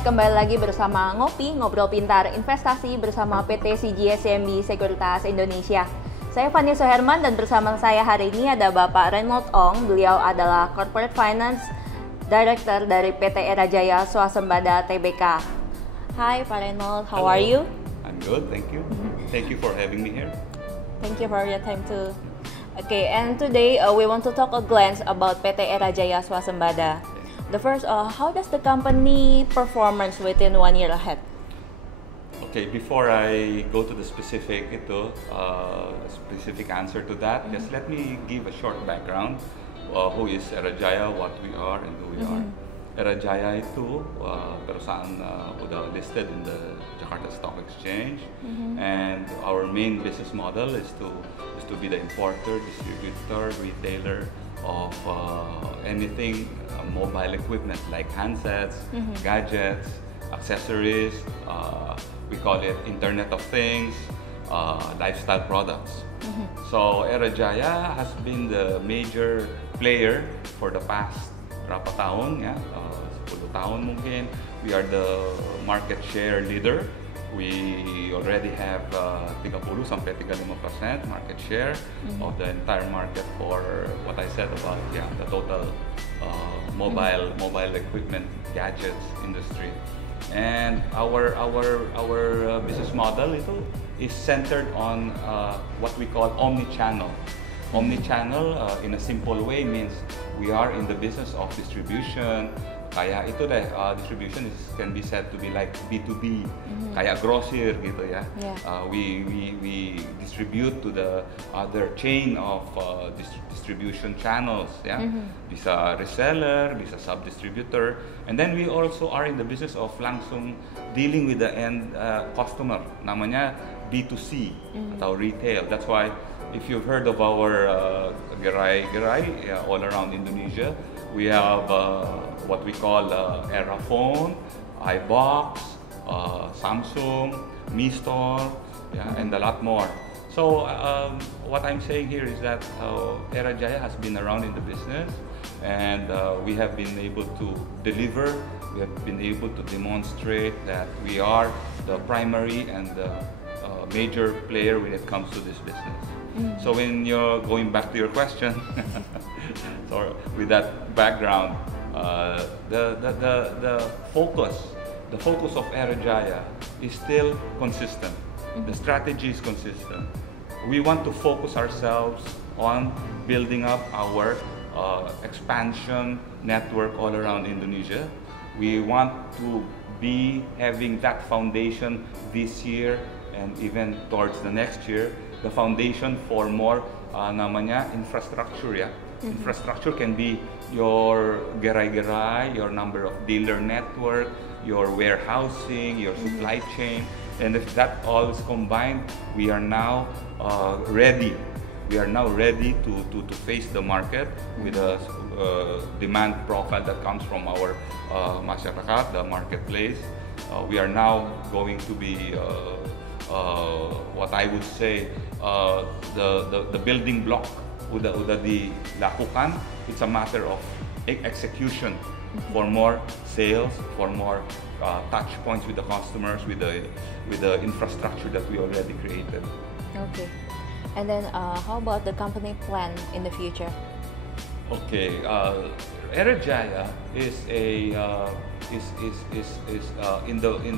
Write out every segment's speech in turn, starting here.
guys, kembali lagi bersama Ngopi, Ngobrol Pintar Investasi bersama PT CGS-CIMB Sekuritas Indonesia. Saya Fanny Suherman dan bersama saya hari ini ada Bapak Reynold Ong. Beliau adalah Corporate Finance Director dari PT Erajaya Swasembada Tbk. Hi Pak Reynold, how are you? I'm good, thank you. Thank you for having me here. Thank you for your time too. Okay, and today we want to talk a glance about PT Erajaya Swasembada. The first, how does the company performance within 1 year ahead? Okay, before I go to the specific specific answer to that, just let me give a short background. Who is Erajaya, what we are, and who we are. Erajaya itu perusahaan udah listed in the Jakarta Stock Exchange, and our main business model is to be the importer, distributor, retailer of anything mobile equipment like handsets, gadgets, accessories. We call it Internet of Things, lifestyle products. So Erajaya has been the major player for the past berapa tahun ya, 10 tahun mungkin. We are the market share leader. We already have 30 sampai 35% market share of the entire market for what I said about the total mobile equipment gadgets industry. And our business model is centered on what we call omni-channel. Omni-channel in a simple way means we are in the business of distribution. Kayak itu deh, distribution can be said to be like B2B, kayak grosir gitu ya. We distribute to the other chain of distribution channels ya. Bisa reseller, bisa sub-distributor, and then we also are in the business of langsung dealing with the end customer, namanya B2C atau retail. That's why if you've heard of our gerai-gerai all around Indonesia, we have what we call Era Phone, iBox, Samsung, Mi Store, and a lot more. So what I'm saying here is that Erajaya has been around in the business, and we have been able to deliver. We have been able to demonstrate that we are the primary and the major player when it comes to this business. So when you're going back to your question, so with that background, the focus of Erajaya is still consistent. The strategy is consistent. We want to focus ourselves on building up our expansion network all around Indonesia. We want to be having that foundation this year and even towards the next year. The foundation for more namanya infrastructure ya. Infrastructure can be your gerai-gerai, your number of dealer network, your warehousing, your supply chain, and if that all is combined, we are now ready. We are now ready to face the market with a demand profile that comes from our masyarakat, the marketplace. We are now going to be what I would say the building block udah dilakukan. It's a matter of execution for more sales, for more touch points with the customers, with the infrastructure that we already created. Okay, and then how about the company plan in the future? Okay, Erajaya is in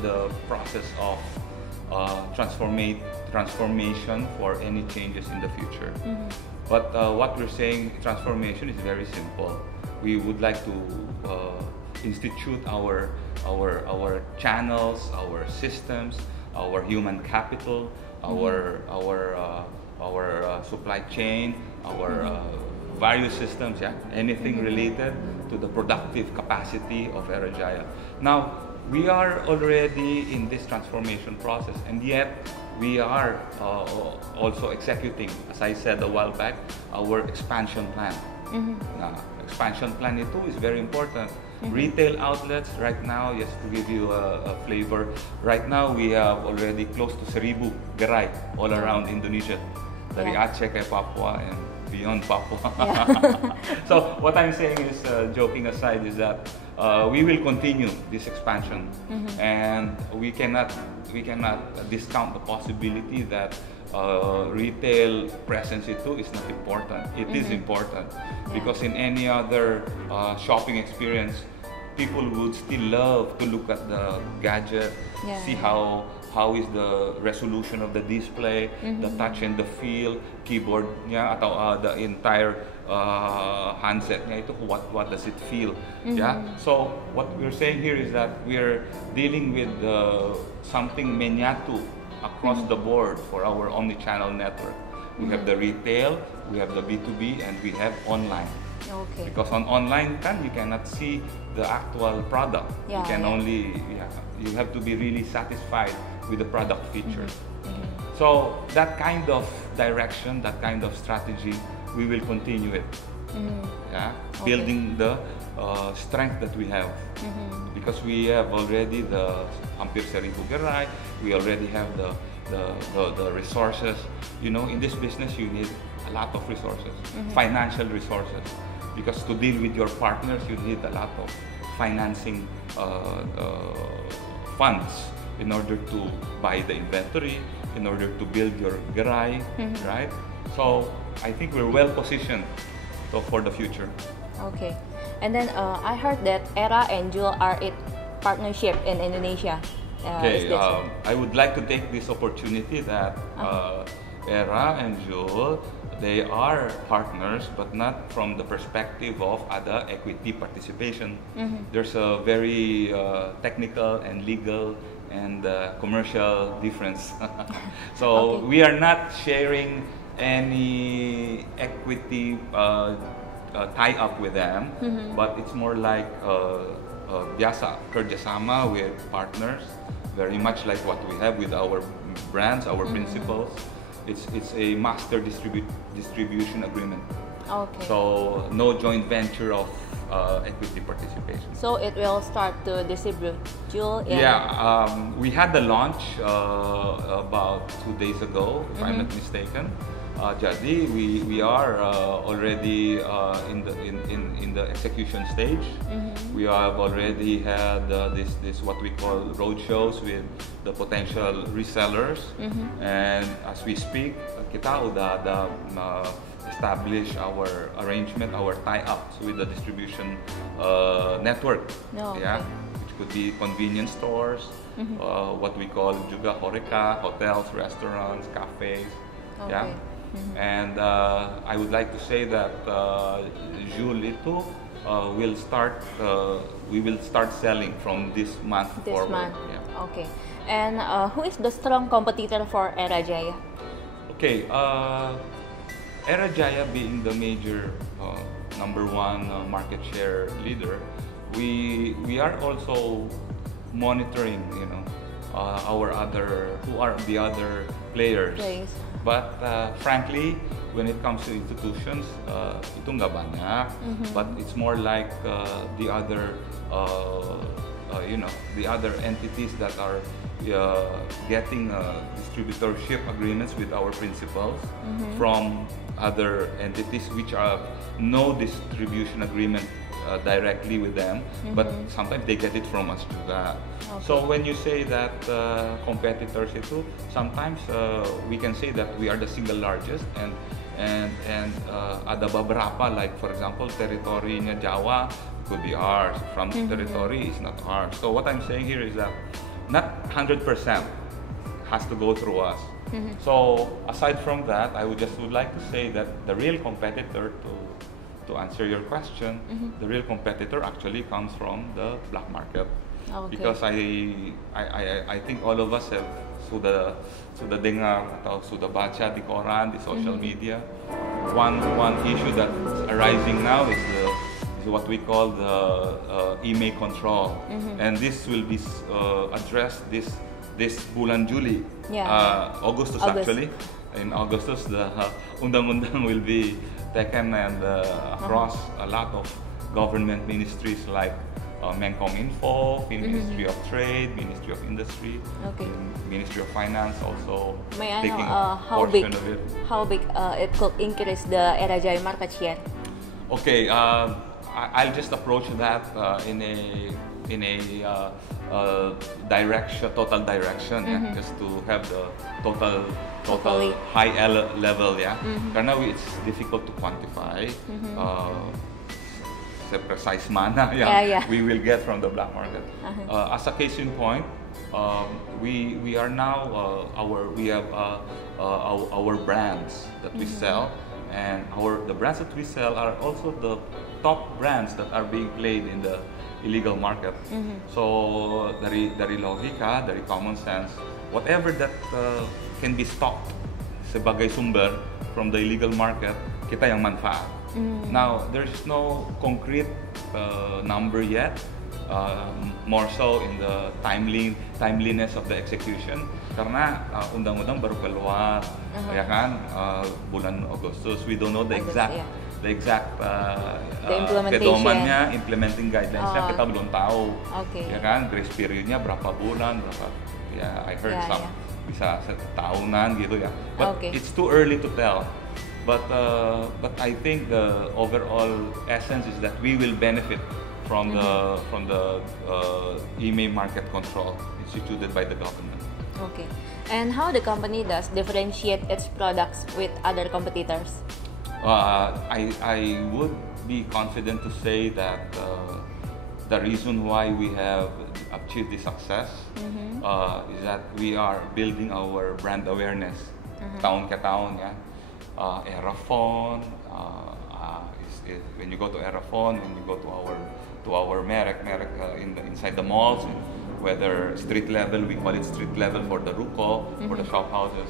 the process of transformation for any changes in the future. But what we're saying, transformation is very simple. We would like to institute our channels, our systems, our human capital, our supply chain, our various systems, anything related to the productive capacity of Erajaya. Now, we are already in this transformation process, and yet we are also executing, as I said a while back, our expansion plan. Expansion plan itu is very important. Retail outlets right now, just to give you a flavor, right now we have already close to 1,000 gerai all around Indonesia, dari Aceh ke Papua and beyond Papua. Yeah. So what I'm saying is, joking aside, is that we will continue this expansion, and we cannot discount the possibility that retail presence itu is not important. It is important, because in any other shopping experience, people would still love to look at the gadget, see how is the resolution of the display, the touch and the feel, keyboard niya, atau the entire handset niya, ito, what does it feel? Yeah. So what we're saying here is that we're dealing with something menyatu across the board for our omni-channel network. We have the retail, we have the B2B, and we have online. Okay. Because on online you cannot see the actual product. You can only, you have to be really satisfied with the product features. So that kind of direction, that kind of strategy, we will continue it. Yeah, building the strength that we have, because we have already the hampir 1,000 gerai. We already have the resources. You know, in this business you need a lot of resources, financial resources, because to deal with your partners you need a lot of financing funds in order to buy the inventory, in order to build your gerai, right? So I think we're well positioned for the future. Okay. And then I heard that Era and Jewel are in partnership in Indonesia. Okay, I would like to take this opportunity that Era and Jewel, they are partners, but not from the perspective of other equity participation. There's a very technical and legal and commercial difference. So we are not sharing any equity tie-up with them, but it's more like biasa, kerjasama with partners, very much like what we have with our brands, our principals. It's a master distribution agreement. Okay. So no joint venture of equity participation. So it will start to distribute Jewel. We had the launch about 2 days ago, if I'm not mistaken. Jadi we are already in the execution stage. We have already had this what we call road shows with the potential resellers, and as we speak, kita udah establish our arrangement, our tie-ups with the distribution network. Which could be convenience stores, what we call juga horeca, hotels, restaurants, cafes. And I would like to say that Jewel itu will start. We will start selling from this month forward. Okay. And who is the strong competitor for Erajaya? Okay. Erajaya being the major number one market share leader, we are also monitoring, who are the other players. But frankly, when it comes to institutions, itu nggak banyak. But it's more like the other, the other entities that are getting distributorship agreements with our principals from other entities which are no distribution agreement directly with them, but sometimes they get it from us juga. So when you say that competitors itu, sometimes we can say that we are the single largest, and ada beberapa, like for example territory-nya Jawa could be ours, from territory is not ours. So what I'm saying here is that not 100% has to go through us. So aside from that, I would like to say that the real competitor, to answer your question, the real competitor actually comes from the black market. Because I think all of us have sudah dengar atau sudah baca di koran, di social media. One issue that's arising now is what we call the email control, and this will be addressed this bulan Juli, Augustus actually. In Augustus, the undang-undang will be taken and across a lot of government ministries like Menkominfo, Ministry of Trade, Ministry of Industry, Ministry of Finance also May I taking know a portion of it. How big it could increase the Erajaya market share? Okay, I'll just approach that in a direction, total direction, yeah, just to have the total high level, yeah. Karena it's difficult to quantify. The precise mana we will get from the black market. As a case in point, we are now we have our brands that we sell, and the brands that we sell are also the top brands that are being played in the illegal market. So dari logika, dari common sense, whatever that can be stocked sebagai sumber from the illegal market, kita yang manfaat. Now, there's no concrete number yet, more so in the timeliness of the execution, karena undang-undang baru keluar, ya kan, bulan Agustus. We don't know the exact pedomannya, implementing guidelines-nya kita belum tahu, ya kan, grace period-nya berapa bulan, I heard some bisa setahunan gitu ya, but it's too early to tell. But I think the overall essence is that we will benefit from the email market control instituted by the government. Okay, and how the company does differentiate its products with other competitors? I would be confident to say that the reason why we have achieved this success is that we are building our brand awareness tahun ke tahun, ya. Aerophone, when you go to Aerophone, when you go to our menarik inside the malls, whether street level, we call it street level for the ruko, for the shop houses.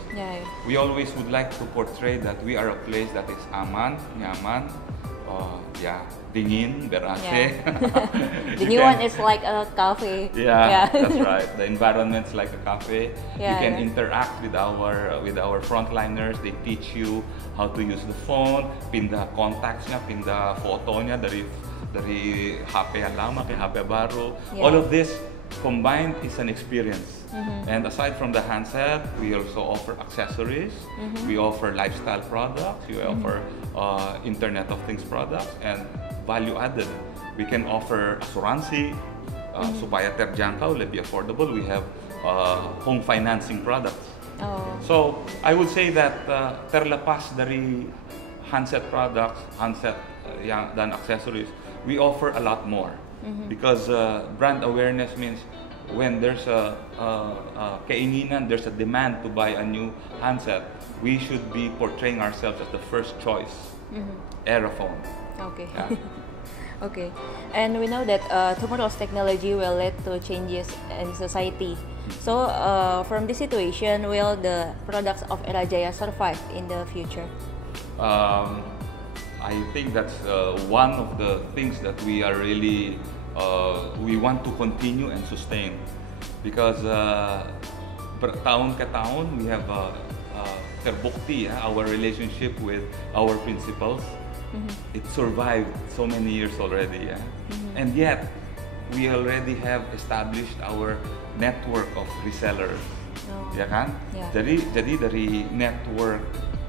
We always would like to portray that we are a place that is aman, nyaman, dingin, ber-AC. The new one is like a cafe. That's right. The environment's like a cafe. You can interact with our frontliners. They teach you how to use the phone, pindah contacts-nya, pindah fotonya dari HP yang lama ke HP baru. All of this combined is an experience. And aside from the handset, we also offer accessories, we offer lifestyle products, we offer Internet of Things products, and value added. We can offer asuransi, supaya terjangkau, lebih affordable. We have home financing products. So I would say that terlepas dari handset products, dan accessories, we offer a lot more. Because brand awareness means when there's a keinginan, there's a demand to buy a new handset, we should be portraying ourselves as the first choice. Aerophone. Okay, and we know that tomorrow's technology will lead to changes in society. So from this situation, will the products of Erajaya survive in the future? I think that's one of the things that we are really we want to continue and sustain, because tahun ke tahun we have terbukti our relationship with our principals. It survived so many years already, and yet we already have established our network of resellers, ya kan? Jadi dari network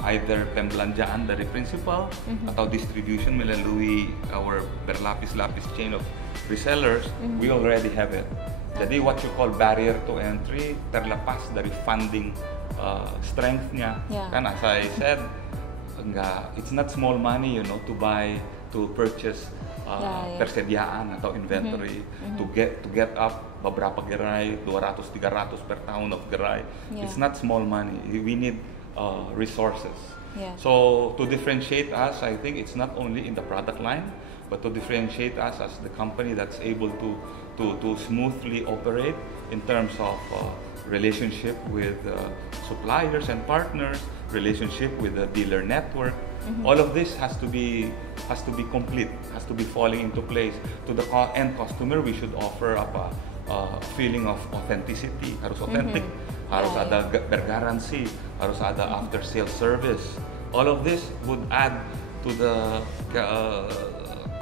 either pembelanjaan dari principal atau distribution melalui our berlapis-lapis chain of resellers, we already have it. Jadi what you call barrier to entry terlepas dari funding strength-nya, kan, as I said, it's not small money, to purchase persediaan atau inventory, to get up beberapa gerai, 200-300 per tahun of gerai. It's not small money. We need resources. So to differentiate us, I think it's not only in the product line, but to differentiate us as the company that's able to smoothly operate in terms of relationship with suppliers and partners, relationship with the dealer network. All of this has to be complete, has to be falling into place. To the end customer, we should offer up a feeling of authenticity. Harus authentic, harus ada bergaransi, harus ada after sale service. All of this would add to the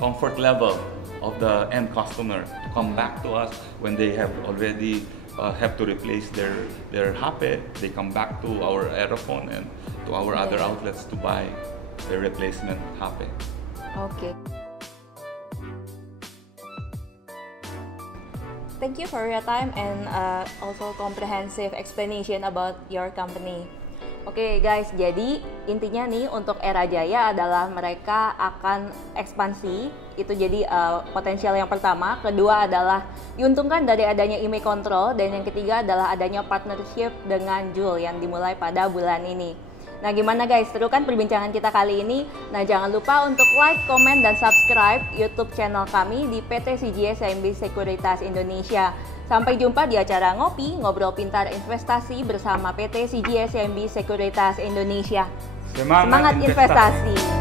comfort level of the end customer to come back to us when they have already have to replace their HP. They come back to our Aerophone and to our other outlets to buy their replacement HP. Okay. Thank you for your time and also comprehensive explanation about your company. Oke guys, jadi intinya nih untuk Erajaya adalah mereka akan ekspansi. Itu jadi potensial yang pertama. Kedua adalah diuntungkan dari adanya email control. Dan yang ketiga adalah adanya partnership dengan Jul yang dimulai pada bulan ini. Nah gimana guys, seru kan perbincangan kita kali ini? Nah jangan lupa untuk like, comment, dan subscribe YouTube channel kami di PT CGS-CIMB Sekuritas Indonesia. Sampai jumpa di acara Ngopi, Ngobrol Pintar Investasi bersama PT CGS-CIMB Sekuritas Indonesia. Semangat investasi!